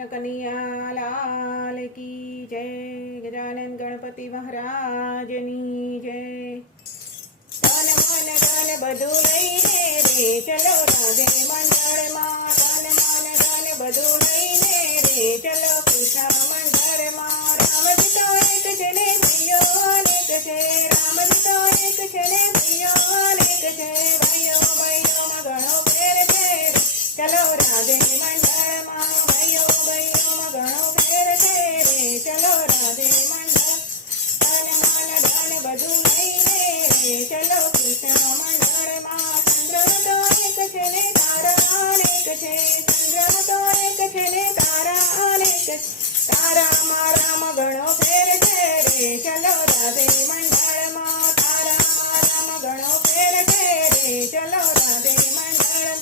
कृष्ण कन्हैया लाल की जय। गजानन गणपति महाराजनी जय। तन मन धन बधु लईने रे चलो राधे मंडळ मां। तन मन धन बधु लईने रे चलो कृष्ण मंडळ मां। राम जी तो एक छे ने भैयो अनेक छे। राम जी तो एक छे ने भैयो अनेक छे। भाइयो भाइयो में घणो फेर छे रे चलो राधे मंडळ मां। भाइयो भाइयो में घणो फेर छे रे चलो राधे मंडळ। तन मन धन बधु लईने रे चलो कृष्ण मंडळ मां। चंद्र तो एक छे ने तारा अनेक छे। चंद्र तो एक छे ने तारा अनेक छे। तारा मां राम घणो फेर छे रे चलो राधे मंडळ मां। तारा मां राम घणो फेर छे रे चलो राधे मंडळ।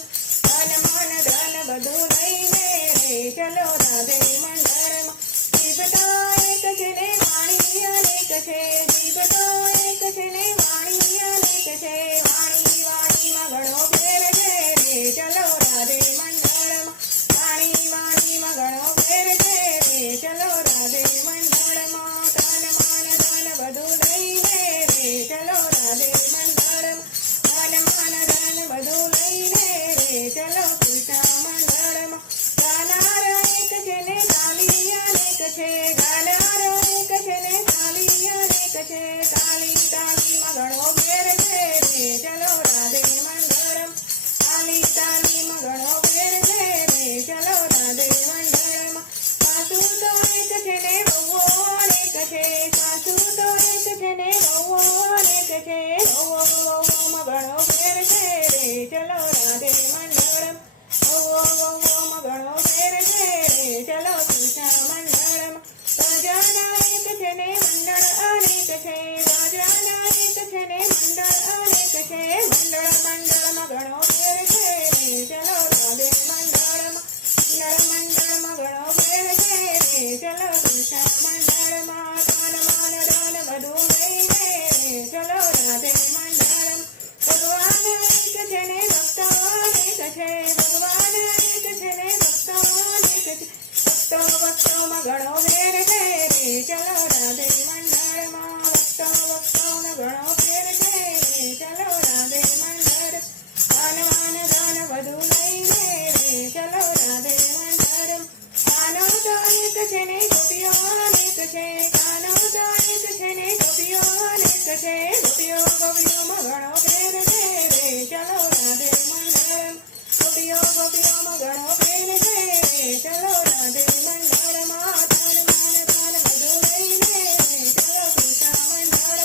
तन मन धन बधु लईने रे चलो राधे मंडळ मां। जीव तो एक छे ने वाणी अनेक छे। जीव तो एक छे ने वाणी अनेक छे। वाणी वाणी में घणो फेर छे रे चलो राधे मंडळ मां। वाणी वाणी में घणो फेर छे रे चलो राधे मंडळ मां। तन मन धन बधु लईने रे चलो राधे मंडळ मां। तन मन धन बधु लईने रे चलो कृष्ण मंडळ मां। गानार एक छे ने ताली अनेक छे। गानार एक छे ने ताली अनेक छे। ताली ताली में घणो फेर छे रे चलो राधे मंडळ मां। ताली ताली में घणो फेर छे रे चलो राधे मंडळ मां। सासू तो एक छे ने वहू अनेक छे। सासू तो एक छे ने वहू अनेक छे। वहू वहू में घणो फेर छे रे चलो राधे मंडळ मां। वहू वहू में घणो फेर छे रे चलो कृष्ण मंडळ मां। राजाना एक छे ने मंडळ अनेक छे। राजाना एक छे ने मंडळ अनेक छे। मंडळ मंडळ में घणो फेर छे रे चलो राधे मंडळ मां। मंडळ मंडळ में घणो फेर छे रे चलो कृष्ण मंडळ मां। तन मन धन बधु लईने रे चलो राधे मंडळ मां। भगवान एक छे ने भक्त अनेक छे। भगवान एक छे ने भक्त अनेक छे। भक्तो भक्तो में घणो फेर छे रे चलो राधे मंडळ मां। भक्तो भक्तो में घणो फेर छे रे चलो राधे मंडळ। तन मन धन बधु लईने रे चलो राधे मंडळ। कानो तो एक छे ने गोपियो अनेक छे। कानो तो एक छे ने गोपियो अनेक छे। गोपियो गोपियो में घणो फेर छे रे चलो राधे मंडळ। गोपियो गोपियो में घणो फेर छे रे चलो राधे मंडळ मां। तन मन धन बधु लईने रे चलो कृष्ण मंडळ।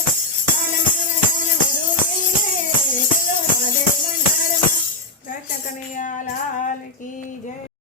तन मन धन बधु लईने रे चलो राधे मंडळ मां। कृष्ण कन्हैया लाल की जय।